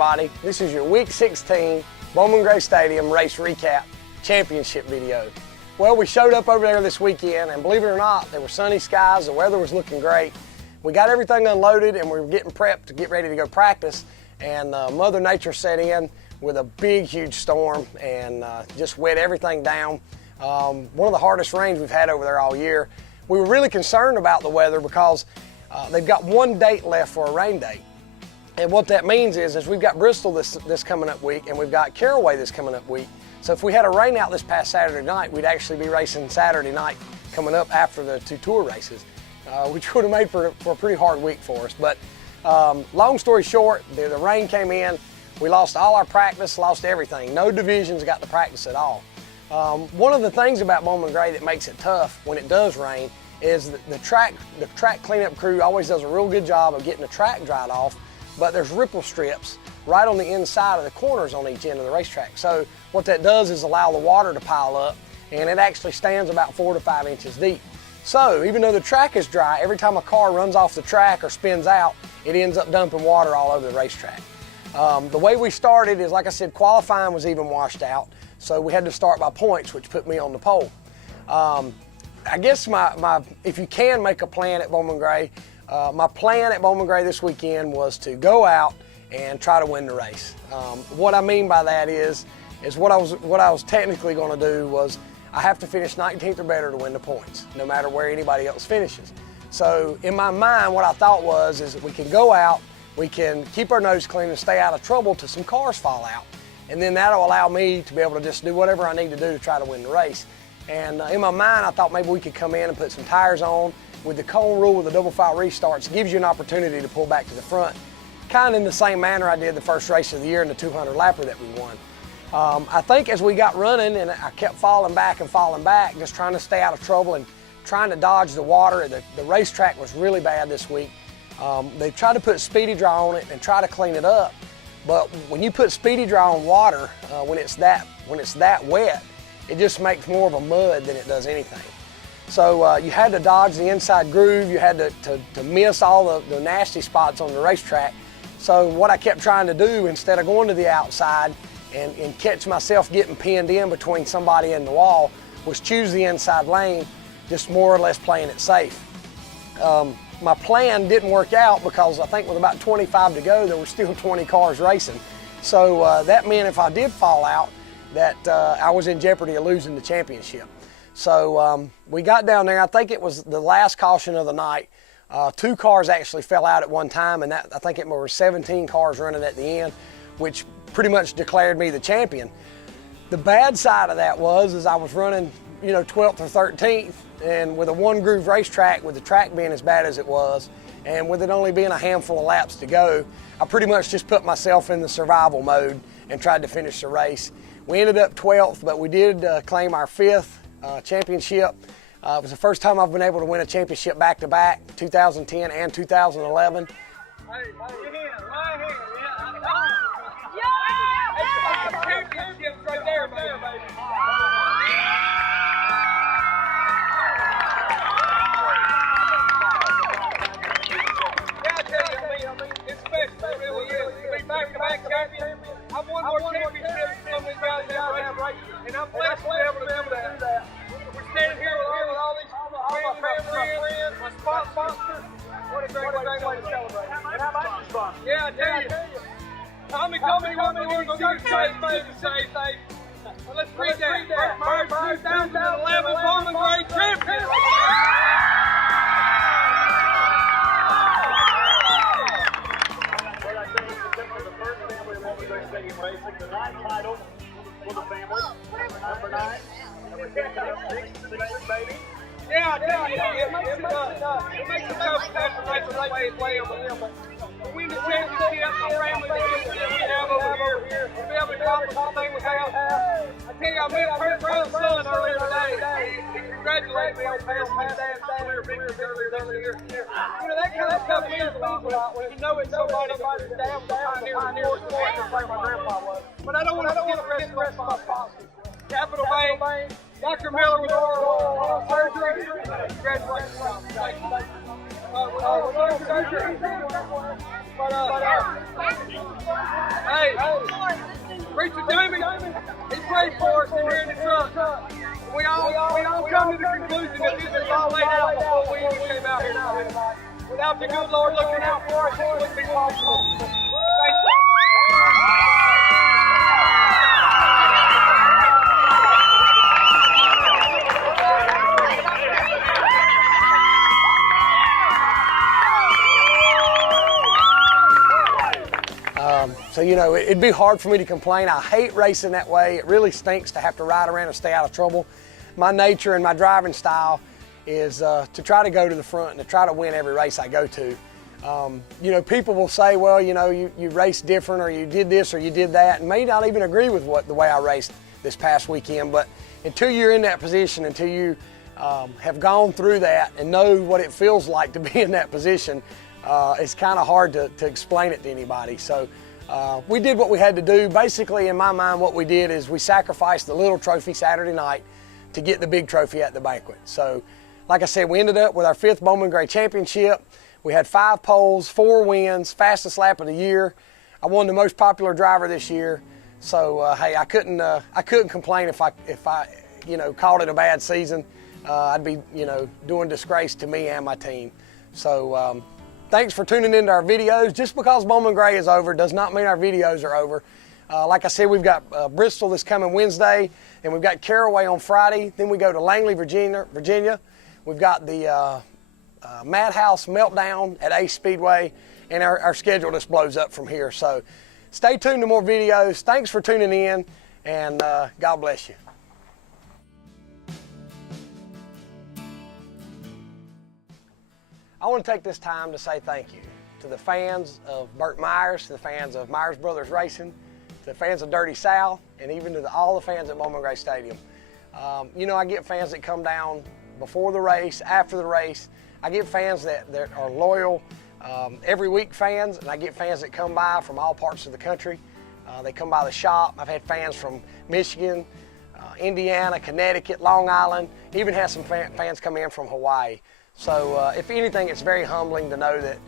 everybody. This is your Week 16 Bowman Gray Stadium race recap championship video. Well, we showed up over there this weekend, and believe it or not, there were sunny skies, the weather was looking great. We got everything unloaded and we were getting prepped to get ready to go practice, and Mother Nature set in with a big, huge storm and just wet everything down. One of the hardest rains we've had over there all year. We were really concerned about the weather because they've got one date left for a rain date. And what that means is we've got Bristol this coming up week, and we've got Caraway this coming up week. So if we had a rain out this past Saturday night, we'd actually be racing Saturday night coming up after the two tour races, which would have made for a pretty hard week for us. But long story short, the rain came in. We lost all our practice, lost everything. No divisions got to practice at all. One of the things about Bowman Gray that makes it tough when it does rain is that the track cleanup crew always does a real good job of getting the track dried off, but there's ripple strips right on the inside of the corners on each end of the racetrack. So what that does is allow the water to pile up, and it actually stands about 4 to 5 inches deep. So even though the track is dry, every time a car runs off the track or spins out, it ends up dumping water all over the racetrack. The way we started is, like I said, qualifying was even washed out, so we had to start by points, which put me on the pole. I guess if you can make a plan at Bowman Gray, my plan at Bowman Gray this weekend was to go out and try to win the race. What I mean by that is what I was technically going to do was I have to finish 19th or better to win the points, no matter where anybody else finishes. So in my mind, what I thought is that we can go out, we can keep our nose clean and stay out of trouble till some cars fall out, and then that'll allow me to be able to just do whatever I need to do to try to win the race. And in my mind, I thought maybe we could come in and put some tires on. With the cone rule with the double file restarts, it gives you an opportunity to pull back to the front, kind of in the same manner I did the first race of the year in the 200 lapper that we won. I think as we got running and I kept falling back, just trying to stay out of trouble and trying to dodge the water. The racetrack was really bad this week. They tried to put Speedy Dry on it and try to clean it up, but when you put Speedy Dry on water, when it's that wet, it just makes more of a mud than it does anything. So you had to dodge the inside groove, you had to miss all the nasty spots on the racetrack. So what I kept trying to do, instead of going to the outside and catch myself getting pinned in between somebody and the wall, was choose the inside lane, just more or less playing it safe. My plan didn't work out because I think with about 25 to go, there were still 20 cars racing. So that meant if I did fall out, that I was in jeopardy of losing the championship. So we got down there. I think it was the last caution of the night. 2 cars actually fell out at one time, and I think it were 17 cars running at the end, which pretty much declared me the champion. The bad side of that is I was running, 12th or 13th, and with a one groove racetrack, with the track being as bad as it was, and with it only being a handful of laps to go, I pretty much just put myself in the survival mode and tried to finish the race. We ended up 12th, but we did claim our 5th championship. It was the first time I've been able to win a championship back-to-back, 2010 and 2011. Hey, right here, yeah. Championships right there, baby. Yeah, I tell you, I mean, it's special, it really is. To be back-to-back champion, I've won more championships than some of these guys have raced, and I'm blessed to be able to do that. We're standing here with all these friends, my sponsors. What a great way to celebrate. And how about your sponsors? Yeah, I tell you. Tommy told me what we were going to do to save. Well, let's read that. Burt 2011 Bowman Gray champion. Racing the 9th title for the family. Number 9, number 10, baby. Yeah, I tell you, it makes it tough to play over him, but to win the championship, my family that we have over here, to be able to accomplish everything we have. I tell you, I met Burt son earlier today. He congratulated me on past career victories earlier this year. That kind of stuff means a lot when you know it's somebody that's down near the sport like my grandpa was. But I don't want to get the rest of my sponsors. Capital Bank, Dr. Miller with oral surgery. Congratulations. With oral surgery. But Hey, Preacher Jamie, he prayed for us in here in the truck. We all come to the conclusion that this is all laid out before we even came out here tonight. Without the good Lord looking out for us, it wouldn't be possible. Thank you. So, you know, it'd be hard for me to complain. I hate racing that way. It really stinks to have to ride around and stay out of trouble. My nature and my driving style is to try to go to the front and to try to win every race I go to. You know, people will say, well, you know, you raced different, or you did this or you did that, and may not even agree with the way I raced this past weekend. But until you're in that position, until you have gone through that and know what it feels like to be in that position, it's kind of hard to explain it to anybody. So we did what we had to do. Basically, in my mind, what we did is we sacrificed the little trophy Saturday night to get the big trophy at the banquet. So, like I said, we ended up with our 5th Bowman Gray Championship. We had 5 poles, 4 wins, fastest lap of the year. I won the most popular driver this year. So, hey, I couldn't complain if I you know, called it a bad season. I'd be, you know, doing disgrace to me and my team. So, thanks for tuning into our videos. Just because Bowman Gray is over does not mean our videos are over. Like I said, we've got Bristol this coming Wednesday, and we've got Caraway on Friday. Then we go to Langley, Virginia. We've got the Madhouse Meltdown at Ace Speedway, and our schedule just blows up from here. So stay tuned to more videos. Thanks for tuning in, and God bless you. I want to take this time to say thank you to the fans of Burt Myers, to the fans of Myers Brothers Racing, to the fans of Dirty South, and even to all the fans at Bowman Gray Stadium. You know, I get fans that come down before the race, after the race. I get fans that are loyal every week fans, and I get fans that come by from all parts of the country. They come by the shop. I've had fans from Michigan, Indiana, Connecticut, Long Island, even had some fans come in from Hawaii. So if anything, it's very humbling to know that,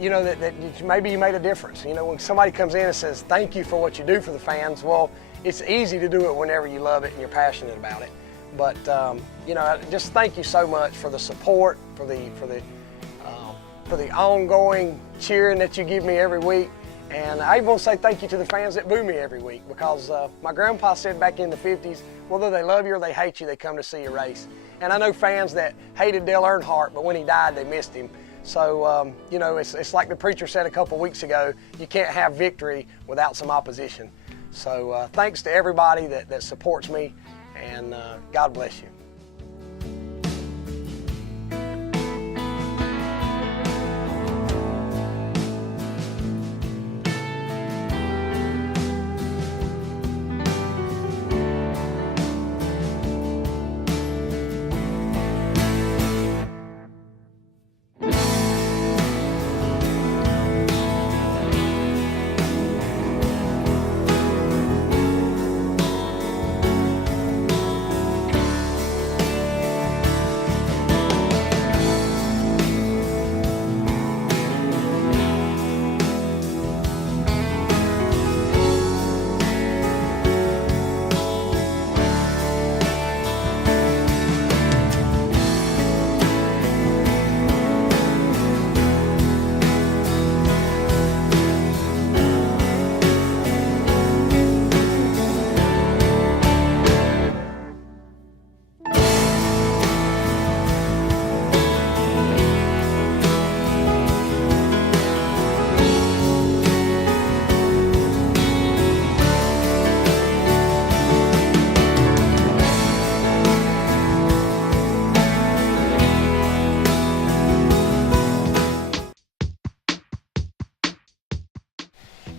you know, that maybe you made a difference. You know, when somebody comes in and says, thank you for what you do for the fans, well, it's easy to do it whenever you love it and you're passionate about it. But, you know, just thank you so much for the support, for the ongoing cheering that you give me every week. And I even want to say thank you to the fans that boo me every week, because my grandpa said back in the 50s, whether they love you or they hate you, they come to see you race. And I know fans that hated Dale Earnhardt, but when he died, they missed him. So, you know, it's like the preacher said a couple weeks ago, you can't have victory without some opposition. So thanks to everybody that supports me, and God bless you.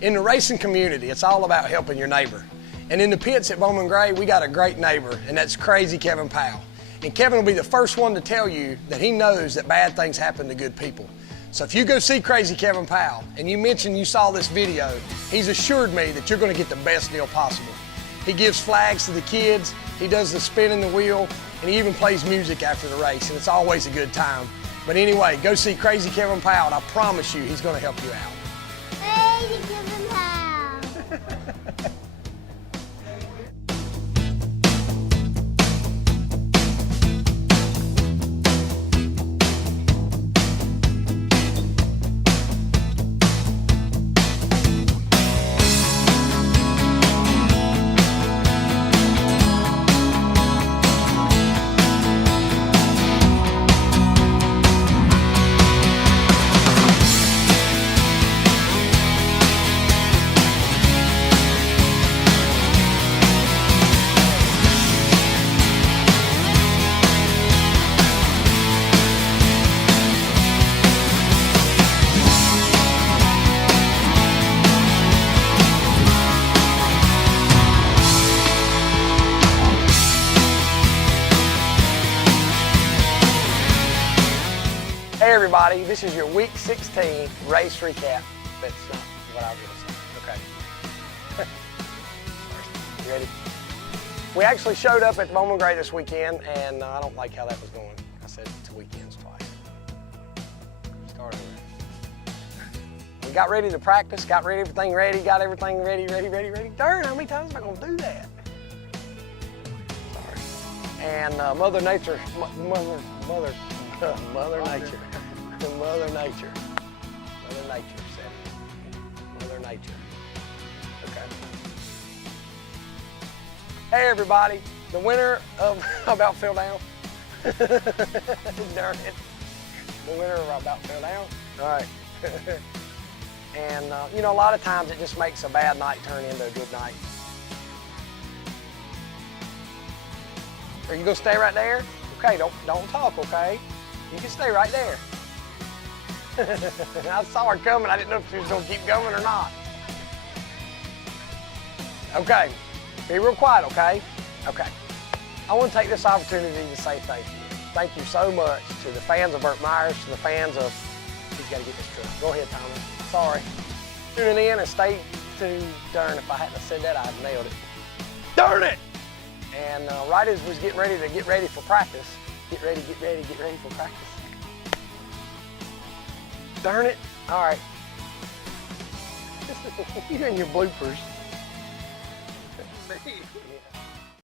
In the racing community, it's all about helping your neighbor. And in the pits at Bowman Gray, we got a great neighbor, and that's Crazy Kevin Powell. And Kevin will be the first one to tell you that he knows that bad things happen to good people. So if you go see Crazy Kevin Powell and you mention you saw this video, he's assured me that you're going to get the best deal possible. He gives flags to the kids, he does the spin in the wheel, and he even plays music after the race, and it's always a good time. But anyway, go see Crazy Kevin Powell, and I promise you he's going to help you out. Crazy Kevin Powell. everybody, this is your Week 16 race recap. That's not what I was going to say. Okay. You ready? We actually showed up at the Bowman Gray this weekend, and I don't like how that was going. I said it's weekends twice. Start over. We got ready to practice, got everything ready, ready. Darn, how many times am I going to do that? Sorry. And Mother Nature said it. Mother Nature. Okay. Hey everybody, the winner of About Fell Down. Darn it. The winner of About Fell Down. All right. And you know, a lot of times it just makes a bad night turn into a good night. Are you gonna stay right there? Okay, don't talk, okay? You can stay right there. I saw her coming. I didn't know if she was gonna keep going or not. Okay, be real quiet, okay? Okay. I want to take this opportunity to say thank you. Thank you so much to the fans of Burt Myers, to the fans of, he's got to get this truck. Go ahead, Tommy. Sorry. Tuning in and stay tuned. Darn, if I hadn't said that, I'd nailed it. Darn it! And right as we was getting ready for practice, get ready for practice. Darn it. All right. You and your bloopers.